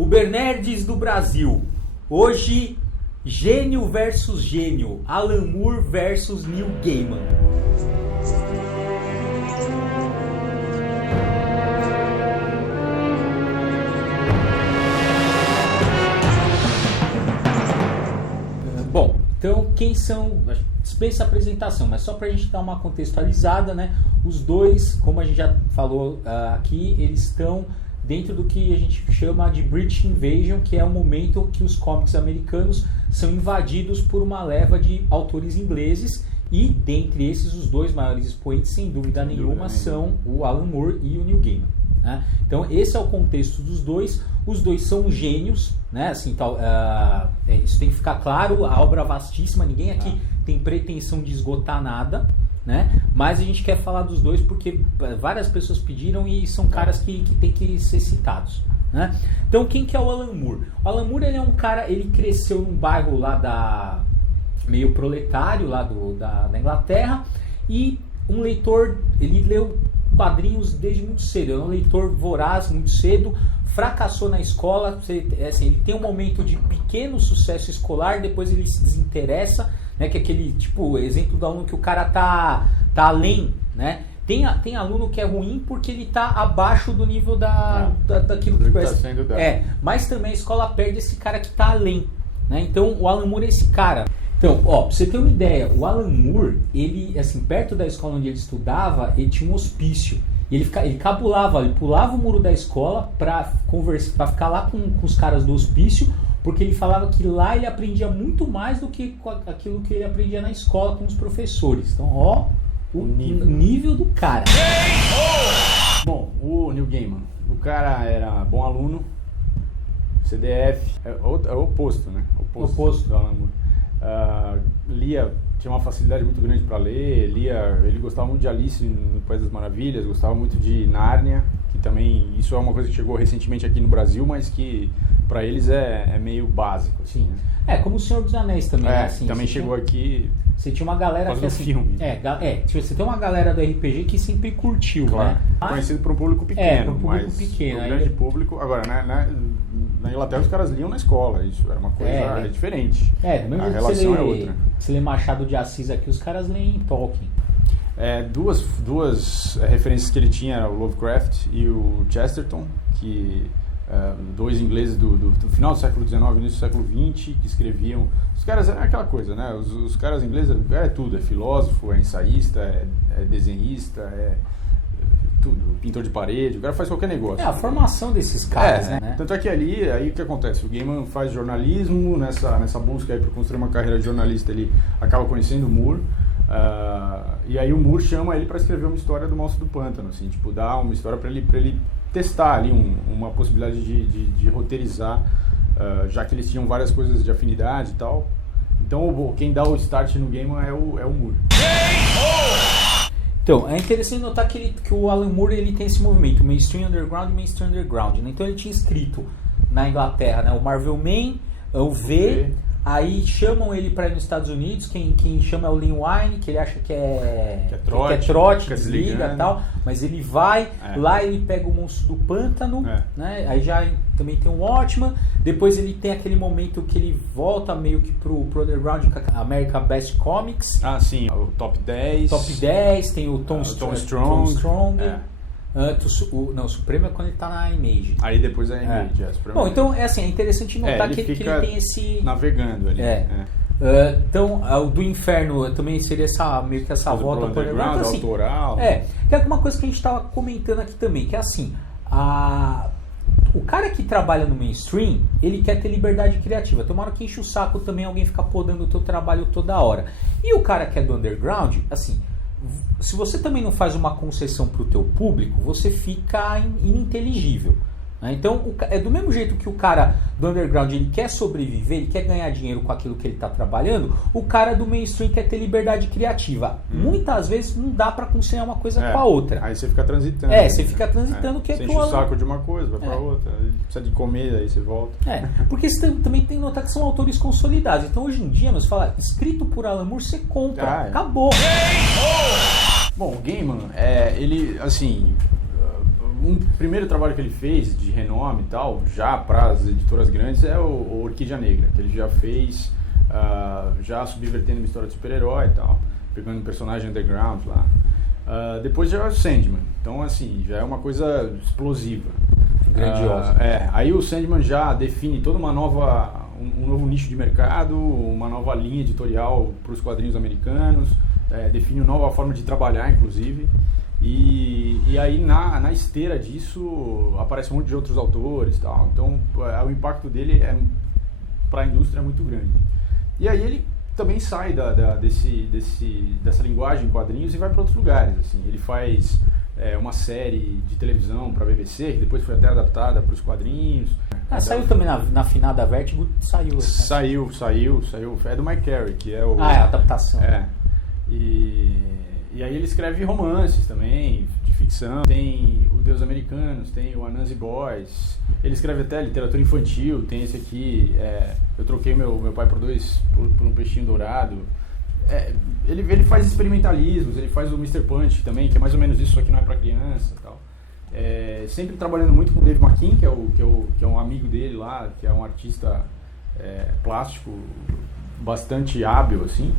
Ubernerds do Brasil. Hoje, gênio versus gênio. Alan Moore versus Neil Gaiman. Bom, então quem são? Dispensa a apresentação, mas só para a gente dar uma contextualizada, né? Os dois, como a gente já falou aqui, eles estão dentro do que a gente chama de British Invasion, que é o momento que os cómics americanos são invadidos por uma leva de autores ingleses, e dentre esses os dois maiores expoentes, sem dúvida nenhuma, são o Alan Moore e o Neil Gaiman, né? Então esse é o contexto dos dois. Os dois são gênios, né? Assim, isso tem que ficar claro. A obra vastíssima, ninguém aqui tem pretensão de esgotar nada, né? Mas a gente quer falar dos dois porque várias pessoas pediram e são caras que tem que ser citados, né? Então quem que é o Alan Moore? O Alan Moore, ele é um cara, ele cresceu num bairro lá meio proletário lá da Inglaterra, e um leitor, ele leu quadrinhos desde muito cedo, é um leitor voraz muito cedo, fracassou na escola, assim, ele tem um momento de pequeno sucesso escolar, depois ele se desinteressa, né, que é aquele tipo exemplo do aluno que o cara tá além, né? Tem aluno que é ruim porque ele tá abaixo do nível daquilo que tá sendo dado. Mas também a escola perde esse cara que tá além, né? Então o Alan Moore é esse cara. Então, pra você ter uma ideia, o Alan Moore, ele, assim, perto da escola onde ele estudava, ele tinha um hospício. E ele cabulava, ele pulava o muro da escola pra ficar lá com os caras do hospício, porque ele falava que lá ele aprendia muito mais do que aquilo que ele aprendia na escola com os professores. Então, o nível do cara. Bom, o Neil Gaiman, o cara era bom aluno, CDF, é o oposto, né? Oposto do Alan Moore. Tinha uma facilidade muito grande para ler, ele gostava muito de Alice no País das Maravilhas, gostava muito de Nárnia, que também, isso é uma coisa que chegou recentemente aqui no Brasil, mas que para eles é meio básico. Assim, né? Como o Senhor dos Anéis também. Assim, também chegou aqui. Você tinha uma galera que assim, filme. Você tem uma galera do RPG que sempre curtiu, claro, né? Conhecido por um público pequeno, mas um grande público. Agora, na Inglaterra os caras liam na escola, isso era uma coisa diferente. Do mesmo a relação é outra. Se lê Machado de Assis aqui, os caras leem Tolkien. Duas referências que ele tinha, o Lovecraft e o Chesterton, que dois ingleses do final do século XIX, início do século XX, que escreviam. Os caras, é aquela coisa, né? Os caras ingleses, é tudo, é filósofo, é ensaísta, é desenhista, é tudo, pintor de parede, o cara faz qualquer negócio. A formação desses caras, né? Tanto é que aí o que acontece? O Gaiman faz jornalismo, nessa busca aí para construir uma carreira de jornalista, ele acaba conhecendo o Moore, e aí o Moore chama ele para escrever uma história do Monstro do Pântano, assim, tipo, dar uma história para ele testar ali uma possibilidade de roteirizar, já que eles tinham várias coisas de afinidade e tal. Então quem dá o start no Gaiman é o Moore. Então, é interessante notar que o Alan Moore, ele tem esse movimento, mainstream underground, né? Então ele tinha escrito na Inglaterra, né, o Marvel Man, o V. Aí chamam ele para ir nos Estados Unidos, quem chama é o Lin Wine, que ele acha que é trote, desliga e tal, mas ele vai, lá ele pega o Monstro do Pântano, né? Aí já também tem o Watchman, depois ele tem aquele momento que ele volta meio que pro underground com a American Best Comics. Sim, o Top 10. Top 10, tem o Tom Strong. O Supremo é quando ele tá na Image. Aí depois é a Image. Bom, então é assim, notar que ele tem esse... navegando ali. Então, o do Inferno também seria meio que essa volta pro underground, então, assim, autoral. Que é uma coisa que a gente estava comentando aqui também, que é assim, o cara que trabalha no mainstream, ele quer ter liberdade criativa. Tem uma hora que enche o saco também alguém ficar podando o teu trabalho toda hora. E o cara que é do underground, assim, se você também não faz uma concessão para o teu público, você fica ininteligível. Então, é do mesmo jeito que o cara do underground ele quer sobreviver, ele quer ganhar dinheiro com aquilo que ele está trabalhando, o cara do mainstream quer ter liberdade criativa. Muitas vezes não dá para conciliar uma coisa com a outra. Aí você fica transitando. Você fica transitando. Que você enche o saco de uma coisa, vai para outra. Aí precisa de comer, aí você volta. Porque você também tem que notar que são autores consolidados. Então, hoje em dia, você fala, escrito por Alan Moore, você compra. Acabou. Bom, o Gaiman, ele, assim... um primeiro trabalho que ele fez de renome e tal, já para as editoras grandes, é o Orquídea Negra, que ele já fez, já subvertendo uma história de super-herói e tal, pegando um personagem underground lá. Depois já é o Sandman, então assim, já é uma coisa explosiva. Grandiosa. Aí o Sandman já define toda uma nova, um novo nicho de mercado, uma nova linha editorial para os quadrinhos americanos, define uma nova forma de trabalhar, inclusive. E aí na esteira disso aparece um monte de outros autores e tal. Então o impacto dele para a indústria é muito grande. E aí ele também sai dessa linguagem em quadrinhos e vai para outros lugares. Assim. Ele faz uma série de televisão para a BBC, que depois foi até adaptada para os quadrinhos. Saiu também na finada Vertigo, saiu. Saiu. É do Mike Carey, que é o... é a adaptação. E aí ele escreve romances também, de ficção. Tem o Deus Americanos, tem o Anansi Boys. Ele escreve até literatura infantil, tem esse aqui, Eu Troquei Meu Pai por um Peixinho Dourado. Ele faz experimentalismos, ele faz o Mr. Punch também, que é mais ou menos isso, só que não é para criança e tal. Sempre trabalhando muito com o Dave McKean, que é um amigo dele lá, que é um artista plástico bastante hábil, assim,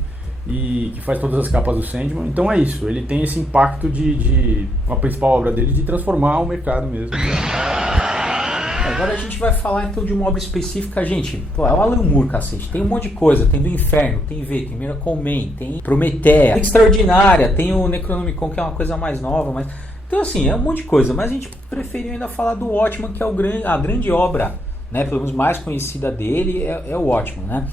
e que faz todas as capas do Sandman. Então é isso, ele tem esse impacto de a principal obra dele, de transformar o mercado mesmo. Agora a gente vai falar então de uma obra específica, gente. É o Alan Moore, cacete. Tem um monte de coisa, tem do Inferno, tem tem Miracle Man, tem Prometeia, tem Extraordinária, tem o Necronomicon, que é uma coisa mais nova, mas... Então assim, é um monte de coisa, mas a gente preferiu ainda falar do Watchmen, que é a grande obra, né, pelo menos mais conhecida dele, é o Watchmen, né?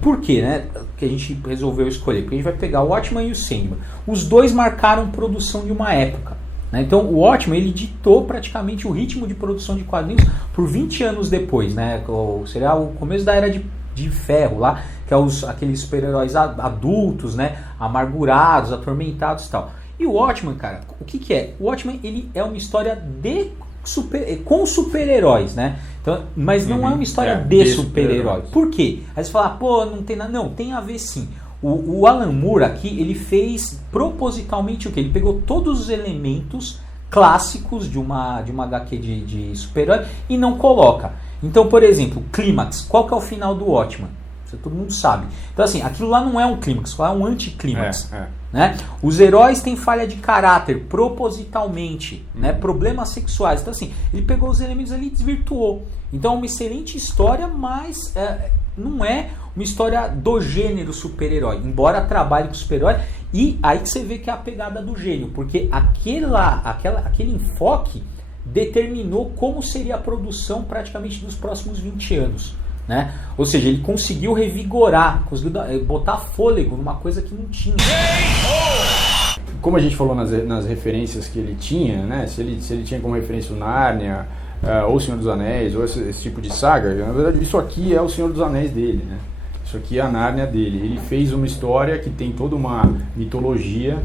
Por quê, né, que a gente resolveu escolher? Porque a gente vai pegar o Watchmen e o Sandman. Os dois marcaram produção de uma época, né? Então o Watchmen, ele ditou praticamente o ritmo de produção de quadrinhos por 20 anos depois, né? Seria o começo da Era de Ferro lá, que é aqueles super-heróis adultos, né, amargurados, atormentados e tal. E o Watchmen, cara, o que é? O Watchmen, ele é uma história com super-heróis, né? Então, mas não é uma história de super-herói. Por quê? Aí você fala, não tem nada. Não, tem a ver sim. O Alan Moore aqui, ele fez propositalmente o quê? Ele pegou todos os elementos clássicos de uma HQ de super-herói e não coloca. Então, por exemplo, clímax. Qual que é o final do Watchmen? Todo mundo sabe. Então assim, aquilo lá não é um clímax, lá é um anticlímax. Né? Os heróis têm falha de caráter propositalmente, né? Problemas sexuais. Então assim, ele pegou os elementos ali e desvirtuou. Então é uma excelente história, mas não é uma história do gênero super-herói, embora trabalhe com super-herói. E aí que você vê que é a pegada do gênio, porque aquele enfoque determinou como seria a produção praticamente dos próximos 20 anos. Né? Ou seja, ele conseguiu revigorar, conseguiu botar fôlego numa coisa que não tinha. Como a gente falou nas referências que ele tinha, né? Se ele tinha como referência o Nárnia, ou o Senhor dos Anéis, ou esse tipo de saga, na verdade isso aqui é o Senhor dos Anéis dele, né? Isso aqui é a Nárnia dele. Ele fez uma história que tem toda uma mitologia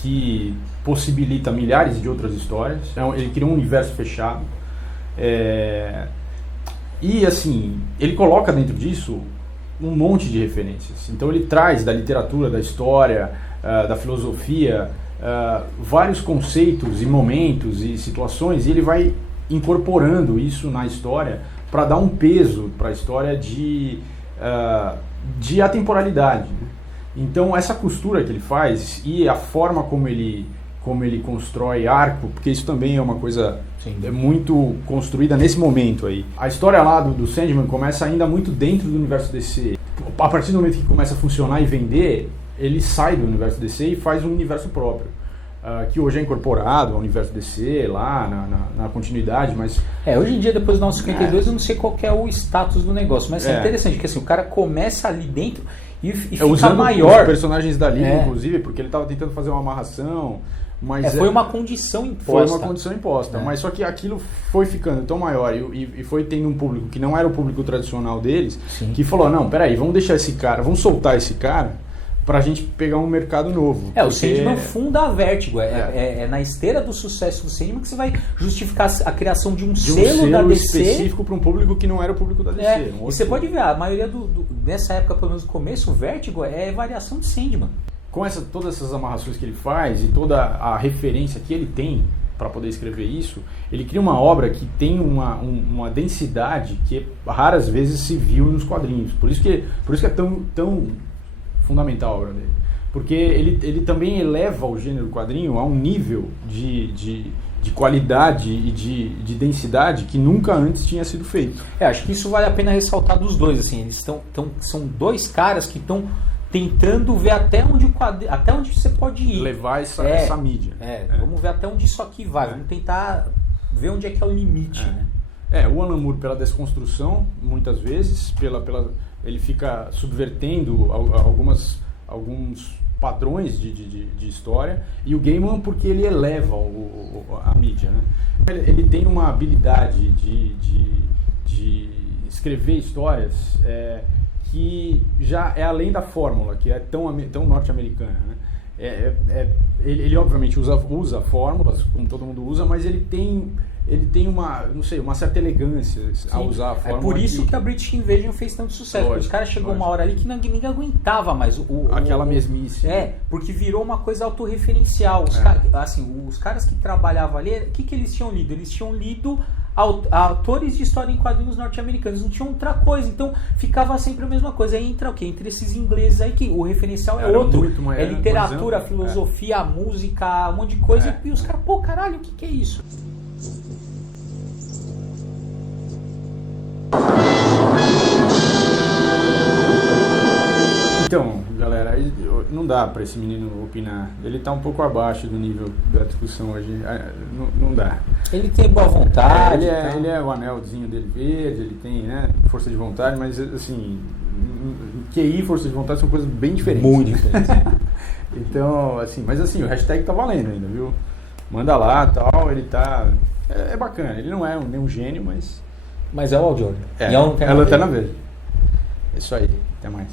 que possibilita milhares de outras histórias. Então, ele criou um universo fechado. E assim, ele coloca dentro disso um monte de referências. Então ele traz da literatura, da história, da filosofia, vários conceitos e momentos e situações, e ele vai incorporando isso na história para dar um peso para a história de atemporalidade. Então essa costura que ele faz e a forma como ele constrói arco, porque isso também é uma coisa muito construída nesse momento aí. A história lá do Sandman começa ainda muito dentro do universo DC. A partir do momento que começa a funcionar e vender, ele sai do universo DC e faz um universo próprio, que hoje é incorporado ao universo DC lá na continuidade, mas... hoje em dia, depois do 952, eu não sei qual que é o status do negócio, mas é interessante, que assim, o cara começa ali dentro e fica usando maior. Os personagens da Liga, inclusive, porque ele estava tentando fazer uma amarração. Mas foi uma condição imposta. Foi uma condição imposta, mas só que aquilo foi ficando tão maior e foi tendo um público que não era o público tradicional deles, que falou, não, peraí, vamos deixar esse cara, vamos soltar esse cara pra gente pegar um mercado novo. O Sandman funda a Vertigo, é na esteira do sucesso do Sandman que você vai justificar a criação de um selo da DC específico para um público que não era o público da DC. E você pode ver, a maioria nessa época, pelo menos no começo, o Vertigo é variação de Sandman. Com todas essas amarrações que ele faz e toda a referência que ele tem para poder escrever isso, ele cria uma obra que tem uma densidade que raras vezes se viu nos quadrinhos. Por isso que é tão fundamental a obra dele. Porque ele também eleva o gênero quadrinho a um nível de qualidade e de densidade que nunca antes tinha sido feito. Acho que isso vale a pena ressaltar dos dois. Assim, eles são dois caras que estão tentando ver até onde você pode ir. Levar essa mídia. Vamos ver até onde isso aqui vai. Vamos tentar ver onde é que é o limite. Né? O Alan Moore, pela desconstrução, muitas vezes, ele fica subvertendo alguns padrões de história, e o Gaiman porque ele eleva a mídia. Né? Ele tem uma habilidade de escrever histórias que já é além da fórmula, que é tão norte-americana. Né? Ele obviamente usa fórmulas, como todo mundo usa, mas ele tem uma certa elegância a usar a fórmula. É por isso que a British Invasion fez tanto sucesso. Os caras chegou uma hora ali que ninguém aguentava mais aquela mesmice. Porque virou uma coisa autorreferencial. Os caras que trabalhavam ali, o que eles tinham lido? Eles tinham lido autores de história em quadrinhos norte-americanos, não tinham outra coisa, então ficava sempre a mesma coisa. Aí entra o quê? Entre esses ingleses aí, que o referencial é outro, é literatura, filosofia, música, um monte de coisa, e os caras, caralho, o que é isso? Então, galera, não dá pra esse menino opinar. Ele tá um pouco abaixo do nível da discussão hoje. Não dá. Ele tem boa vontade. Ele é o anelzinho dele verde, ele tem, né, força de vontade, mas assim, QI e força de vontade são coisas bem diferentes. Muito diferentes. Então, assim, mas assim, o hashtag tá valendo ainda, viu? Manda lá, tal, ele tá... É bacana, ele não é nenhum gênio, mas... Mas é o audiório. É Lanterna Verde. É isso aí, até mais.